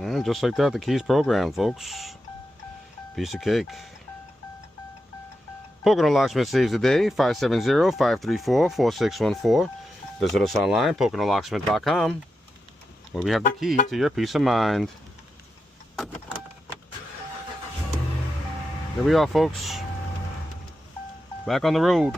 And just like that, the key's programmed, folks. Piece of cake. Pocono Locksmith saves the day. 570-534-4614. Visit us online, PoconoLocksmith.com, where we have the key to your peace of mind. There we are, folks. Back on the road.